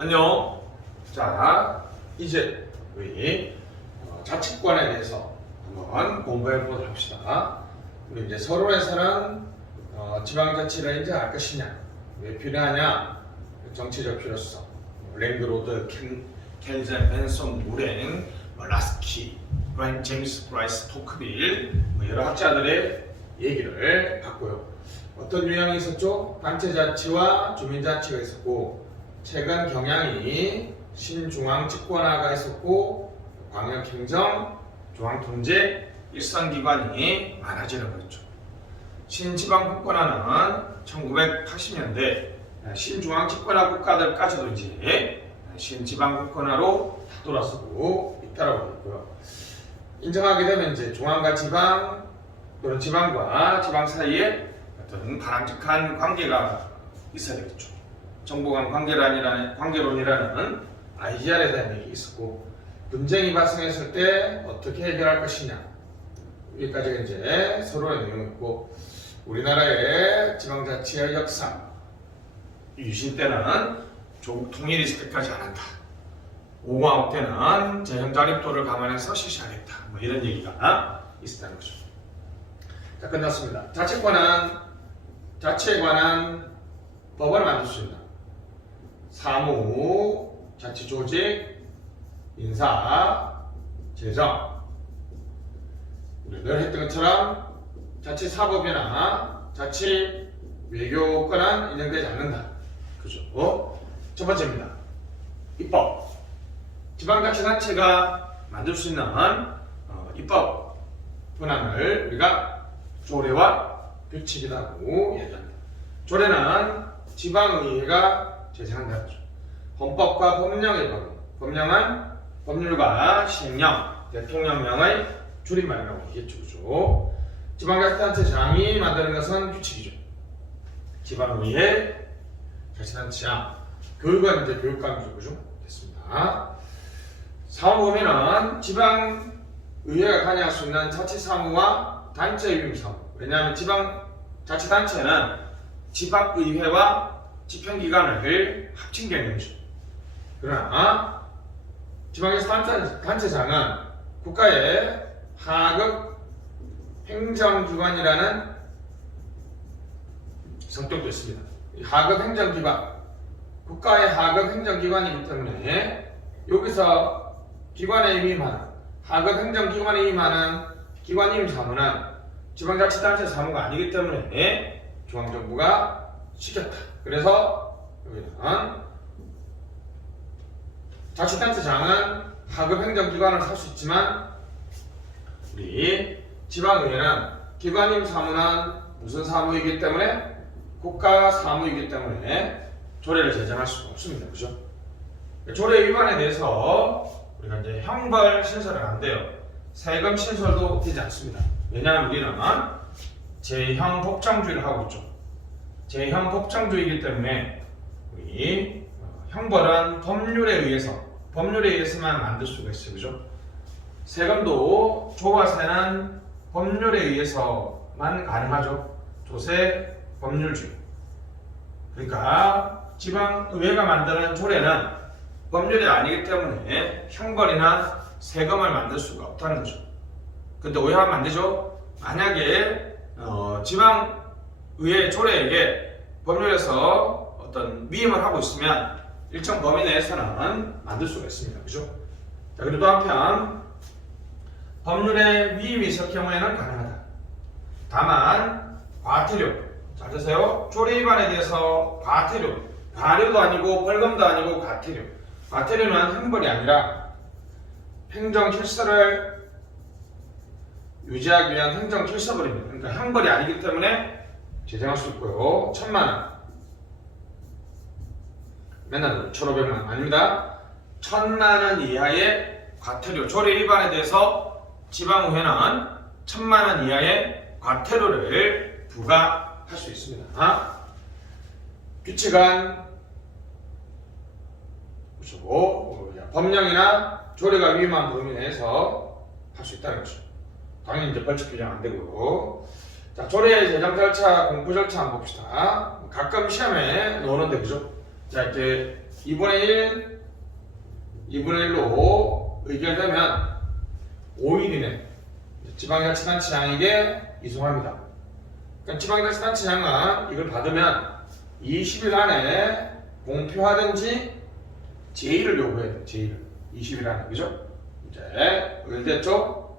안녕. 자, 이제 우리 자치권에 대해서 한번 공부해 보도록 합시다. 우리 이제 서론에서는 지방자치를 이제 알 것이냐, 왜 필요하냐, 정치적 필요성, 랭그로드, 켄젠, 벤송, 무랭, 라스키, 제임스 브라이스, 토크빌 여러 학자들의 얘기를 봤고요. 어떤 유형이 있었죠? 단체자치와 주민자치가 있었고, 최근 경향이 신중앙 집권화가 있었고, 광역행정, 중앙통제, 일선기관이 많아지는 거죠. 신지방국권화는 1980년대 신중앙 집권화 국가들까지도 이제 신지방국권화로 돌아서고 있다고 되어 있고요. 인정하게 되면 이제 중앙과 지방 또는 지방과 지방 사이에 어떤 바람직한 관계가 있어야 되겠죠. 정보 간 관계론이라는 IGR에 대한 얘기 있었고, 분쟁이 발생했을 때 어떻게 해결할 것이냐, 여기까지가 이제 서로의 내용이었고, 우리나라의 지방자치의 역사, 유신 때는 조국 통일이 있을 때까지 안 한다, 5공화국 때는 재정 자립도를 감안해서 실시하겠다, 뭐 이런 얘기가 있었다는 거죠. 자, 끝났습니다. 자치에 관한 법을 만들 수 있다. 사무, 자치조직, 인사, 재정. 우리 늘 했던 것처럼 자치사법이나 자치외교권은 인정되지 않는다. 그죠? 첫 번째입니다. 입법. 지방자치단체가 만들 수 있는 입법 권한을 우리가 조례와 규칙이라고 얘기합니다. 조례는 지방의회가 제정한다는 거죠. 헌법과 법령의 법령. 법령은 법률과 시행령, 대통령령의 줄임말이라고 얘기했죠. 그죠? 지방자치단체장이 만드는 것은 규칙이죠. 지방의회, 자치단체장, 교육은 이제 교육감이죠. 그죠? 됐습니다. 사무 보면은 지방의회가 관여할 수 있는 자치사무와 단체위임사무. 왜냐하면 지방자치단체는 지방의회와 집행기관을 합친 개념이죠. 그러나 지방자치단체장은 국가의 하급 행정기관이라는 성격도 있습니다. 하급 행정기관, 국가의 하급 행정기관이기 때문에 여기서 기관에 위임하는, 하급 행정기관에 위임하는 기관임 사무는 지방자치단체 사무가 아니기 때문에 중앙정부가 시켰다. 그래서 여기는 자치단체장은 하급 행정기관을 살 수 있지만, 우리 지방의회는 기관임 사무는 무슨 사무이기 때문에? 국가 사무이기 때문에 조례를 제정할 수가 없습니다. 그죠? 조례 위반에 대해서 우리가 이제 형벌 신설은 안 돼요. 세금 신설도 되지 않습니다. 왜냐하면 우리는 제형 법창주의를 하고 있죠. 제형 법창주의이기 때문에 우리 형벌은 법률에 의해서만 만들 수가 있어요. 그죠? 세금도 조과세는 법률에 의해서만 가능하죠. 조세 법률주의. 그러니까 지방의회가 만드는 조례는 법률이 아니기 때문에 형벌이나 세금을 만들 수가 없다는 거죠. 근데 오해하면 안 되죠. 만약에 지방의회 조례에게 법률에서 어떤 위임을 하고 있으면 일정 범위 내에서는 만들 수가 있습니다. 그죠? 자, 그리고 또 한편 법률에 위임이 있을 경우에는 가능하다. 다만 과태료. 잘 드세요. 조례 위반에 대해서 과태료, 과료도 아니고 벌금도 아니고 과태료. 과태료는 형벌이 아니라 행정 질서를 유지하기 위한 행정 질서벌입니다. 그러니까 형벌이 아니기 때문에 제정할 수 있고요. 1,000만 원. 맨날 1,500만 원 아닙니다. 1,000만 원 이하의 과태료. 조례 위반에 대해서 지방의회는 1,000만 원 이하의 과태료를 부과할 수 있습니다. 규칙은 법령이나 조례가 위임한 범위 내에서 할 수 있다는 거죠. 당연히 이제 벌칙 규정 안 되고요. 자, 조례 제정 절차, 공부 절차 한번 봅시다. 가끔 시험에 나오는데, 그죠? 자, 이제 2분의 1로 의결되면 5일 이내 지방자치단체장에게 이송합니다. 그러니까 지방자치단체장은 이걸 받으면 20일 안에 공표하든지 제의를 요구해야 돼요. 제의를. 20일 안에. 그죠? 이제 의결됐죠?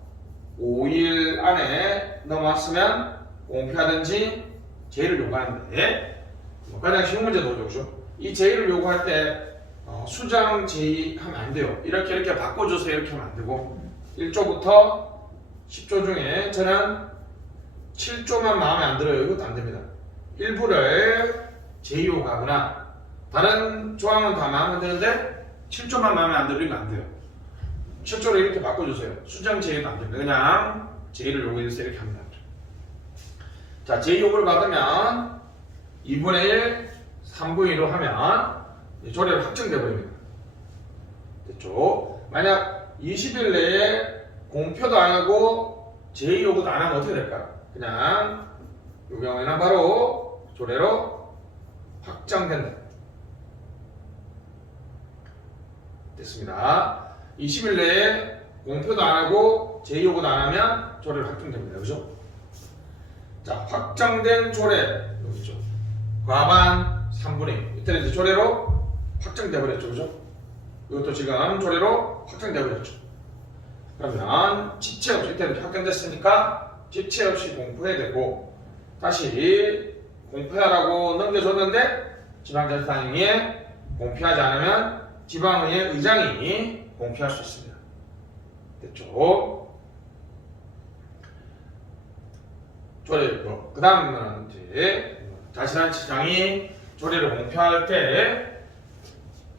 5일 안에 넘어왔으면 공표하든지 제의를 요구하는데 가장 쉬운 문제 나오죠. 그죠? 이 제의를 요구할 때 수정 제의하면 안 돼요. 이렇게 바꿔주세요. 이렇게 하면 안 되고 1조부터 10조 중에 저는 7조만 마음에 안 들어요. 이것도 안 됩니다. 일부를 제의 요구하거나 다른 조항은 다 마음에 드는데 7조만 마음에 안 들으면 안 돼요. 7조를 이렇게 바꿔주세요. 수정 제의도 안 됩니다. 그냥 제의를 요구해주세요. 이렇게 합니다. 자, 제의 요구를 받으면 2분의 1, 3분의 1로 하면 조례로 확정돼 버립니다. 됐죠? 만약 20일 내에 공표도 안 하고 제의 요구도 안 하면 어떻게 될까요? 그냥 이 경우에는 바로 조례로 확정된다. 됐습니다. 20일 내에 공표도 안 하고 제의 요구도 안 하면 조례로 확정됩니다. 그죠? 자, 확정된 조례 여기 있죠. 과반 3분의 1. 이때는 이제 조례로 확정돼 버렸죠. 그죠? 이것도 지금 조례로 확정돼 버렸죠. 그러면 지체 없이 이때는 확정됐으니까 지체 없이 공포해야 되고 다시 공표하라고 넘겨줬는데 지방자치단체장이 공표하지 않으면 지방의회 의장이 공표할 수 있습니다. 됐죠? 조례 그 다음은 이제 자치단체장이 조례를 공표할 때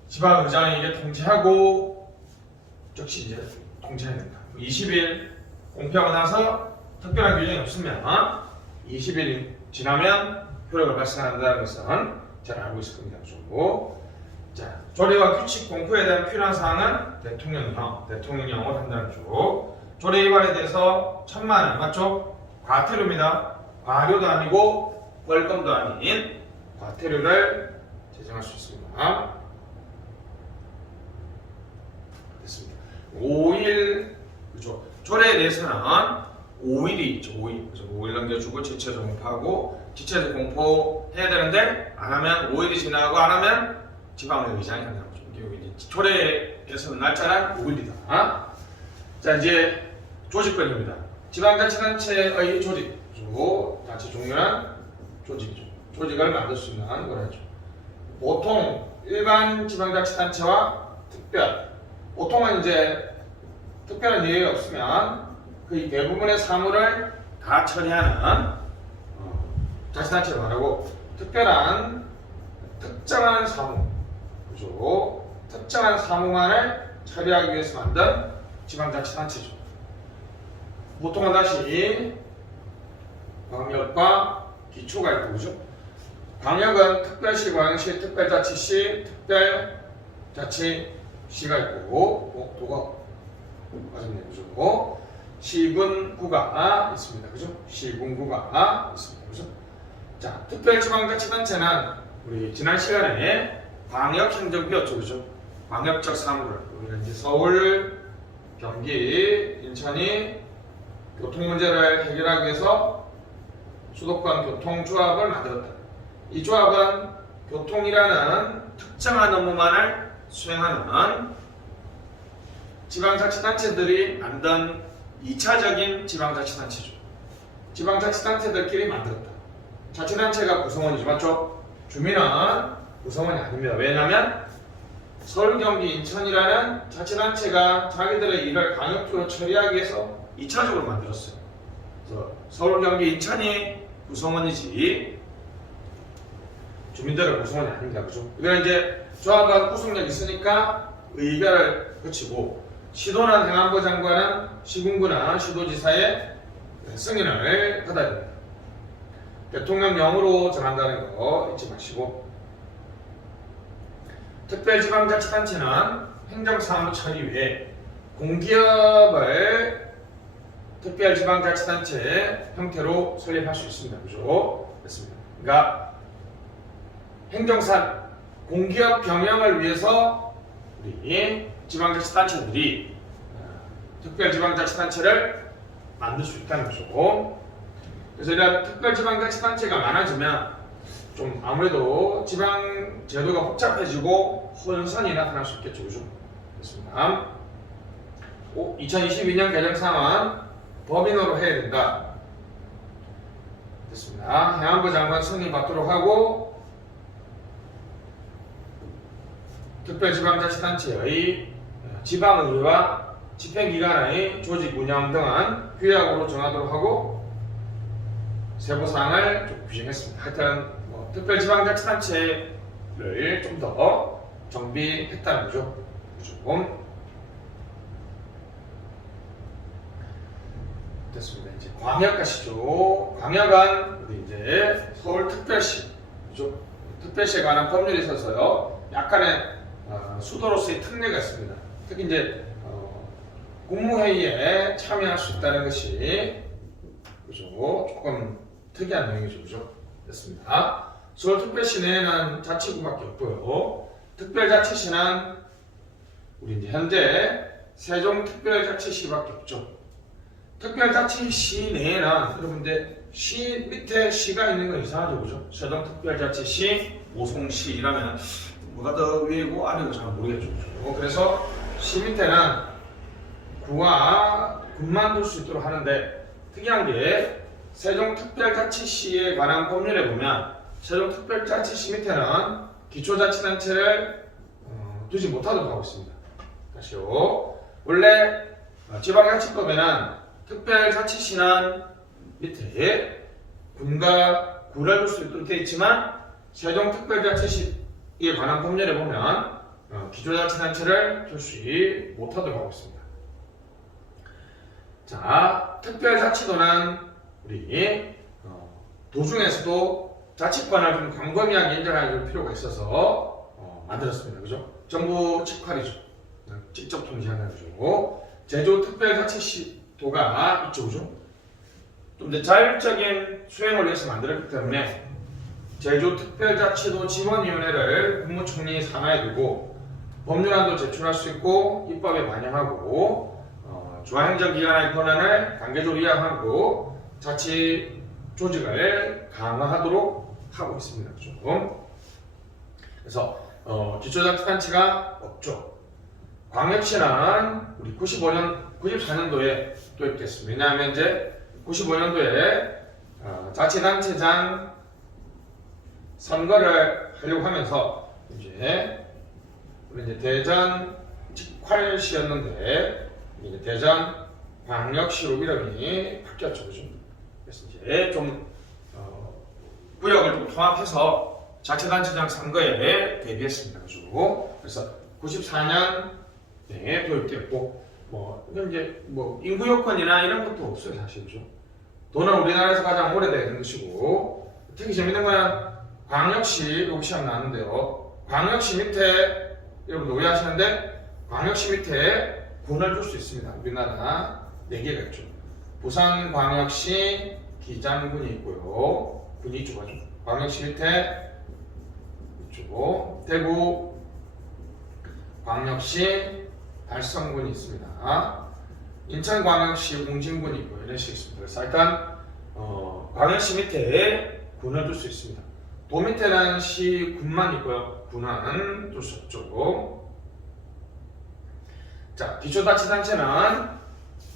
지방의장이 이제 통지하고 즉시 이제 통지해야 된다. 20일 공표하고 나서 특별한 규정이 없으면 20일이 지나면 효력을 발생한다는 것은 잘 알고 있을 겁니다. 자, 조례와 규칙 공표에 대한 필요한 사항은 대통령령으로 판단하죠. 조례 위반에 대해서 1,000만 원 맞죠? 과태료입니다. 과료도 아니고 벌금도 아닌 과태료를 제정할 수 있습니다. 됐습니다. 5일 그렇죠. 조례에 대해서는 5일이 있죠. 5일. 그래서 5일 넘겨주고 지체적 공포하고 지체적 공포해야 되는데 안 하면 5일이 지나고 안 하면 지방의회 의장이 한다는 거죠. 이게 조례에서는 날짜는 5일이다. 자, 이제 조직권입니다. 지방자치단체의 조직, 자치 종류는 조직이죠. 조직을 만들 수 있는 거라죠. 보통 일반 지방자치단체와 특별, 보통은 이제 특별한 예외가 없으면 거의 대부분의 사무를 다 처리하는 자치단체를 말하고 특별한 특정한 사무, 그죠? 특정한 사무만을 처리하기 위해서 만든 지방자치단체죠. 보통은 다시 광역과 기초가 있고, 그죠? 광역은 특별시, 광역시, 특별자치시, 특별자치시가 있고, 도가 맞았네요, 그죠? 시군구가 있습니다, 그죠? 시군구가 있습니다, 그죠? 자, 특별지방자치단체는 우리 지난 시간에 광역행정 배웠죠, 그죠? 광역적 사무를 우리가 이제 서울, 경기, 인천이 교통 문제를 해결하기 위해서 수도권 교통조합을 만들었다. 이 조합은 교통이라는 특정한 업무만을 수행하는 지방자치단체들이 만든 2차적인 지방자치단체죠. 지방자치단체들끼리 만들었다. 자치단체가 구성원이죠, 맞죠? 주민은 구성원이 아닙니다. 왜냐하면 서울, 경기, 인천이라는 자치단체가 자기들의 일을 광역적으로 처리하기 위해서 2차적으로 만들었어요. 그래서 서울, 경기, 인천이 구성원이지 주민들의 구성원이 아닙니다. 그죠? 이거는 이제 조합은 구속력이 있으니까 의결을 거치고 시도는 행안부 장관은 시군구나 시도지사의 승인을 받아야 됩니다. 대통령령으로 정한다는 거 잊지 마시고 특별지방자치단체는 행정사무 처리 외에 공기업을 특별지방자치단체 형태로 설립할 수 있습니다. 그죠? 됐습니다. 그러니까 행정사 공기업 경영을 위해서 우리 지방자치단체들이 특별지방자치단체를 만들 수 있다는 거죠. 그래서 이런 특별지방자치단체가 많아지면 좀 아무래도 지방 제도가 복잡해지고 혼선이 나타날 수 있겠죠. 그죠? 그렇습니다. 2022년 개정상은 법인으로 해야 된다. 됐습니다. 행안부 장관 승인 받도록 하고 특별지방자치단체의 지방의회와 집행기관의 조직 운영 등은 규약으로 정하도록 하고 세부사항을 좀 규정했습니다. 하여튼 특별지방자치단체를 좀 더 정비했다는 거죠. 좀 됐습니다. 이제 광역 가시죠. 광역은 우리 이제 서울특별시, 그죠? 특별시에 관한 법률이 있어서요. 약간의 수도로서의 특례가 있습니다. 특히 이제 국무회의에 참여할 수 있다는 것이 그죠? 조금 특이한 내용이죠, 그죠? 됐습니다. 서울특별시 내에는 자치구밖에 없고요. 특별자치시는 우리 이제 현재 세종특별자치시밖에 없죠. 특별자치시 내에는 여러분들 시 밑에 시가 있는 건 이상하죠, 그죠? 세종특별자치시, 오송시 이라면 뭐가 더 위고 아래고 잘 모르겠죠, 그죠? 그래서 시 밑에는 구와 군만 둘 수 있도록 하는데 특이한 게 세종특별자치시에 관한 법률에 보면 세종특별자치시 밑에는 기초자치단체를 두지 못하도록 하고 있습니다. 다시요. 원래 지방자치법에는 특별자치시는 밑에 군과 구를 둘 수 있도록 되어 있지만 세종특별자치시에 관한 법률에 보면 기초자치단체를 둘 수 못하도록 하고 있습니다. 자, 특별자치도는 우리 도중에서도 자치권을 좀 광범위하게 인정할 필요가 있어서 만들었습니다. 그죠? 정부 직할이죠. 직접 통제하는 거죠. 제주특별자치도가 있죠. 그죠? 좀 더 자율적인 수행을 위해서 만들었기 때문에 제주특별자치도 지원위원회를 국무총리 산하에 두고 법률안도 제출할 수 있고 입법에 반영하고 중앙행정기관의 권한을 단계적으로 이양하고 자치 조직을 강화하도록 하고 있습니다. 그죠? 그래서 기초자치단체가 없죠. 광역시는 우리 94년도에 도입됐습니다. 왜냐하면 이제 95년도에 자치단체장 선거를 하려고 하면서 이제 우리 이제 대전 직활시였는데 이제 대전 광역시로 이름이 바뀌었죠, 그죠? 그래서 이제 좀 구역을 좀 통합해서 자치단체장 선거에 대비했습니다, 그죠? 그래서 94년에 도입되었고, 이제 인구 요건이나 이런 것도 없어요, 사실, 그죠? 도는 우리나라에서 가장 오래된 것이고, 특히 재밌는 건 광역시 여기 시험 나왔는데요. 광역시 밑에 여러분들 오해하시는데 광역시 밑에 군을 줄 수 있습니다. 우리나라 4개가 있죠. 부산광역시 기장군이 있고요. 군이 이쪽 가죠. 광역시 밑에 이쪽 대구 광역시 달성군이 있습니다. 인천광역시 웅진군이 있고요. 이런 식이 있습니다. 그래서 일단 광역시 밑에 군을 줄 수 있습니다. 도 밑에는 시 군만 있고요. 군은 둘 수 없죠. 자, 기초자치단체는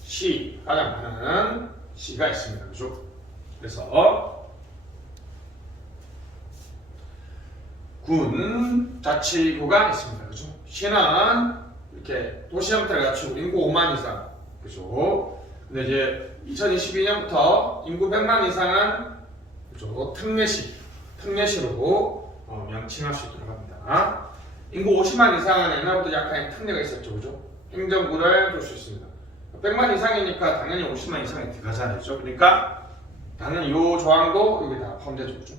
시, 가장 많은 시가 있습니다. 그죠? 그래서 군, 자치구가 있습니다. 그죠? 시는 이렇게 도시 형태를 갖추고 인구 5만 이상. 그죠? 근데 이제 2022년부터 인구 100만 이상은 그죠? 특례시로 명칭할 수 있도록 합니다. 인구 50만 이상은 옛날부터 약간의 특례가 있었죠. 그죠? 행정구를 줄 수 있습니다. 100만 이상이니까 당연히 50만 이상이 들어가잖아요. 그러니까 당연히 이 조항도 여기 다 포함되죠. 그죠?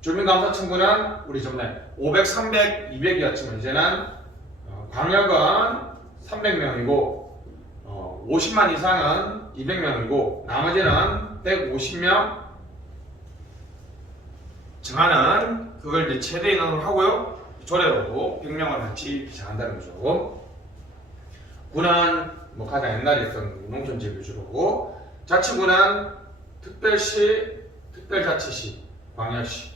주민감사 청구는 우리 전에 500, 300, 200이었지만 이제는 광역은 300명이고 50만 이상은 200명이고 나머지는 150명 정하는 그걸 이제 최대 인원으로 하고요. 조례로 100명을 같이 비상한다는 거죠. 군은 뭐 가장 옛날에 있던 농촌지역 위주로, 자치구는 특별시, 특별자치시, 광역시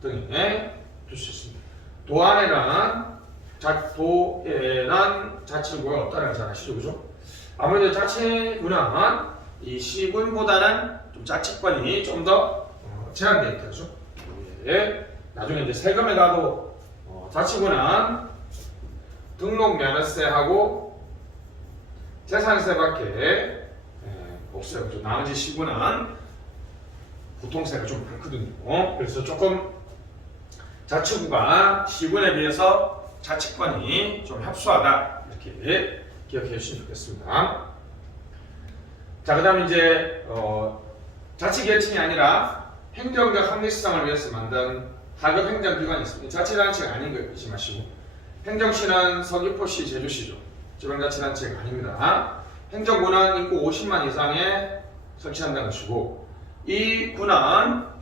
등에 둘 수 있습니다. 도안에는 자치구가 없다는 걸 잘 아시죠, 그죠? 아무래도 자치구는 이 시군보다는 좀 자치권이 좀 더 제한되어 있다, 그죠? 예. 나중에 이제 세금에 가도 자치구는 등록 면허세하고 재산세밖에 없어요. 그죠? 나머지 시군은 보통세가 좀 많거든요. 그래서 조금 자치구가 시군에 비해서 자치권이 좀 협소하다, 이렇게 기억해 주시면 좋겠습니다. 자, 그 다음에 이제 자치계층이 아니라 행정적 합리성을 위해서 만든 하급 행정기관이 있습니다. 자치단체가 아닌 거 잊지 마시고, 행정시는 서귀포시, 제주시죠. 지방자치단체가 아닙니다. 행정구는 인구 50만 이상에 설치한다는 것이고, 이 구는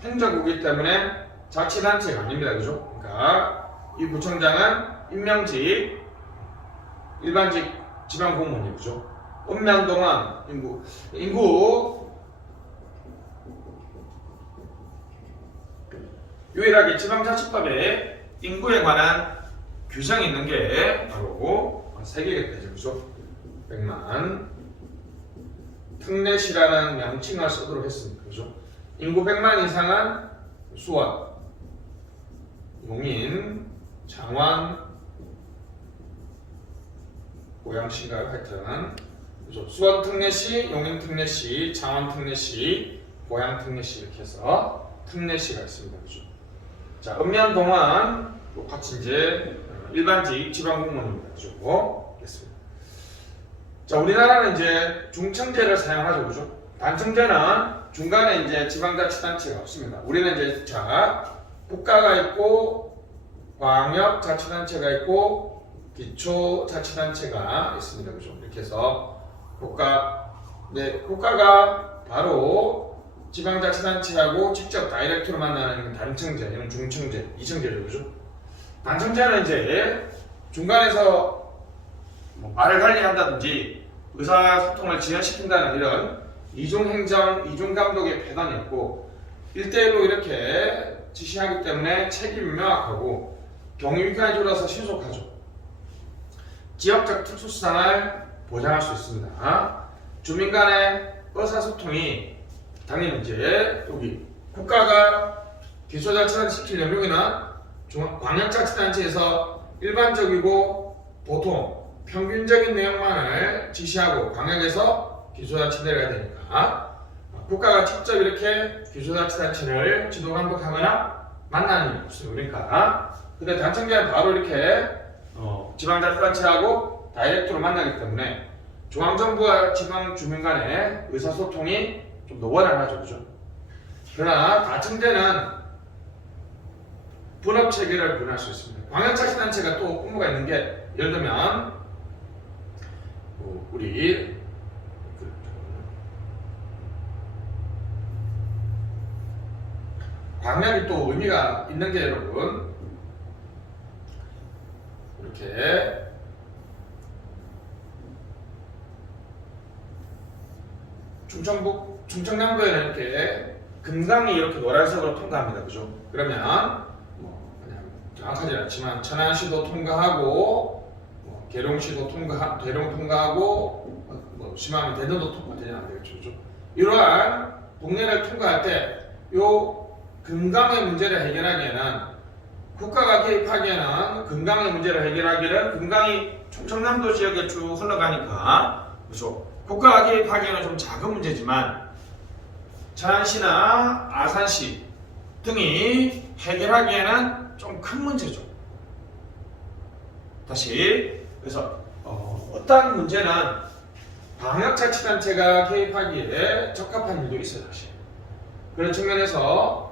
행정구이기 때문에 자치단체가 아닙니다. 그죠? 그러니까 이 구청장은 임명직, 일반직 지방공무원이죠. 읍면동은 인구 유일하게 지방자치법에 인구에 관한 규정이 있는 게 바로 3개겠다, 그죠? 100만 특례시라는 명칭을 쓰도록 했습니다. 그죠? 인구 100만 이상은 수원, 용인, 장원, 고양시인가요? 하여튼 그죠? 수원 특례시, 용인 특례시, 장원 특례시, 고양 특례시 이렇게 해서 특례시가 있습니다. 그죠? 자, 읍면동은 똑같이 이제 일반직 지방공무원입니다. 그죠? 됐습니다. 자, 우리나라는 이제 중청제를 사용하죠. 그죠? 단청제는 중간에 이제 지방자치단체가 없습니다. 우리는 이제 국가가 있고 광역자치단체가 있고 기초자치단체가 있습니다. 그죠? 이렇게 해서 국가가 바로 지방자치단체하고 직접 다이렉트로 만나는 단청제, 이런 중청제, 이청제죠. 그죠? 단청제는 이제 중간에서 뭐 말을 관리한다든지 의사소통을 지연시킨다는 이런 이중행정, 이중감독의 패단이 있고 1대1로 이렇게 지시하기 때문에 책임이 명확하고 경유기간이 줄어서 신속하죠. 지역적 특수성을 보장할 수 있습니다. 주민 간의 의사소통이 당연히 이제 여기 국가가 기초자치단체 시키려면 여기는 광역자치단체에서 일반적이고 보통 평균적인 내용만을 지시하고 광역에서 기초자치 내려야 되니까 국가가 직접 이렇게 기초자치단체를 지도감독하거나 만나는 일이 없어요. 그러니까 근데 단청제는 바로 이렇게 지방자치단체하고 다이렉트로 만나기 때문에 중앙정부와 지방 주민 간의 의사소통이 좀 더 원활하죠. 그죠? 그러나 다청제는 분업 체계를 구현할 수 있습니다. 광역자치단체가 또 업무가 있는 게 예를 들면 우리 광역이 또 의미가 있는 게 여러분 이렇게 충청남도에는 이렇게 금강이 이렇게 노란색으로 통과합니다. 그죠? 그러면 그냥 정확하지 않지만 천안시도 통과하고 계룡시도 대룡 통과하고 심하면 대전도 통과되냐 안 되겠죠. 그죠? 이러한 동네를 통과할 때 요 금강의 문제를 해결하기에는 국가가 개입하기에는 금강의 문제를 해결하기에는 금강이 충청남도 지역에 쭉 흘러가니까 그죠? 국가가 개입하기에는 좀 작은 문제지만 천안시나 아산시 등이 해결하기에는 좀 큰 문제죠. 다시 그래서 어떤 문제는 광역자치단체가 개입하기에 적합한 일도 있어요. 사실 그런 측면에서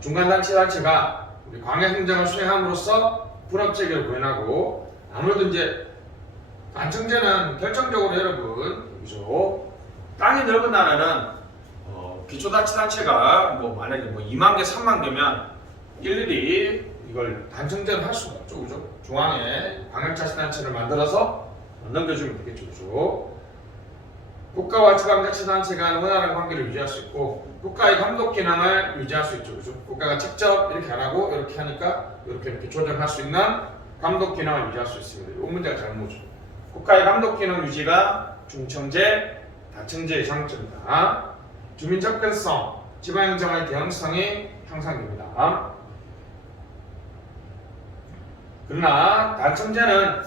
중간자치단체가 우리 광역행정을 수행함으로써 분업체계를 구현하고 아무래도 이제 단청제는 결정적으로 여러분 그죠? 땅이 넓은 나라는 기초자치단체가 만약에 2만 개, 3만 개면 일일이 이걸 단청제로 할 수가 없죠, 그죠? 중앙에 광역자치단체를 만들어서 넘겨주면 되겠죠, 그죠? 국가와 지방자치단체 간 원활한 관계를 유지할 수 있고 국가의 감독 기능을 유지할 수 있죠, 그죠? 국가가 직접 이렇게 안 하고 이렇게 하니까 이렇게 조정할 수 있는 감독 기능을 유지할 수 있습니다. 이 문제가 잘못이죠. 국가의 감독 기능 유지가 중청제, 다청제의 장점이다. 주민 접근성, 지방행정의 대응성이 향상됩니다. 그러나 다청제는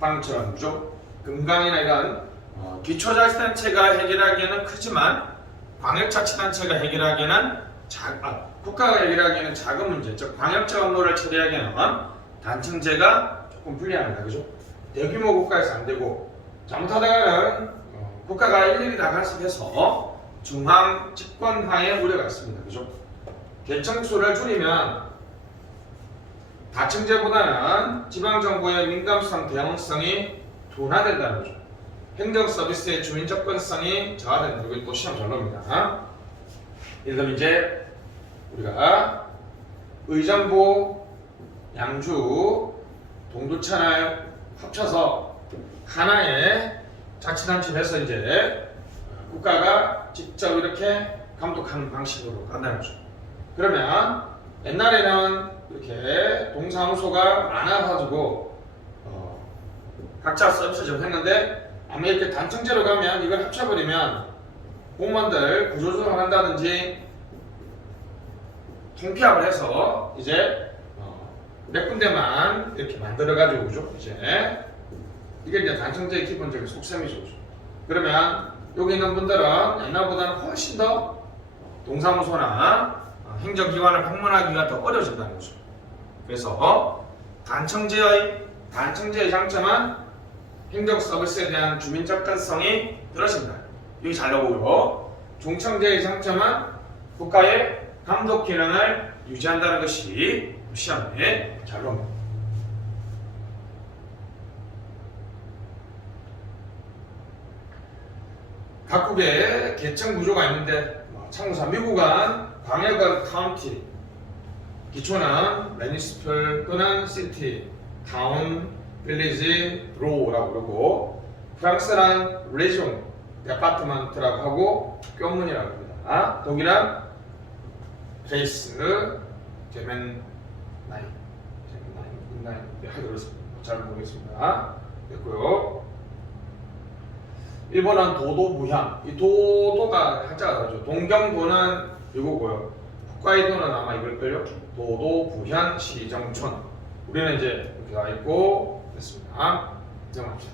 방금처럼 그죠? 금강이나 이런 기초자치단체가 해결하기에는 크지만 광역자치단체가 해결하기에는 국가가 해결하기에는 작은 문제, 즉 광역적 업무를 처리하기에는 단청제가 조금 불리합니다. 그죠? 대규모 국가에서 안 되고 잘못하다가는 국가가 일일이 다 간섭해서 중앙 집권화의 우려가 있습니다. 그죠? 개청수를 줄이면 다청제보다는 지방정부의 민감성, 대응성이 둔화된다는 거죠. 행정 서비스의 주민 접근성이 저하된다. 이게 또 시험 전로입니다. 예를 들면 이제 우리가 의정부, 양주, 동두천을 합쳐서 하나의 자치단체를 해서 이제 국가가 직접 이렇게 감독하는 방식으로 간다는 거죠. 그러면 옛날에는 이렇게 동사무소가 많아가지고 각자 서비스 좀 했는데 아마 이렇게 단청제로 가면 이걸 합쳐버리면 공무원들 구조조정을 한다든지 통폐합을 해서 이제 몇 군데만 이렇게 만들어가지고 그죠? 이제 이게 이제 단청제의 기본적인 속셈이죠. 그죠? 그러면 여기 있는 분들은 옛날보다는 훨씬 더 동사무소나 행정기관을 방문하기가 더 어려워진다는 거죠. 그래서 단청제의 장점은 행정 서비스에 대한 주민 접근성이 떨어진다. 여기 잘 나오고요. 중청제의 장점은 국가의 감독 기능을 유지한다는 것이 시험에 잘 나옵니다. 각국의 계층 구조가 있는데 참고서 미국은 광역은 카운티, 기초는 매니시플 또는 시티, 타운, 빌리지, 로우라고 그러고 프랑스는 레지옹, 데파트먼트라고 하고 교문이라고 합니다. 독일은 페이스, 제멘나이 하여튼 그렇습니다. 잘 모르겠습니다. 됐고요. 일본은 도도부현, 이 도도가 한자가 다르죠. 동경도는 이거고요. 홋카이도는 아마 이걸걸요. 도도부현 시정촌. 우리는 이제 이렇게 가 있고 됐습니다. 정합시다.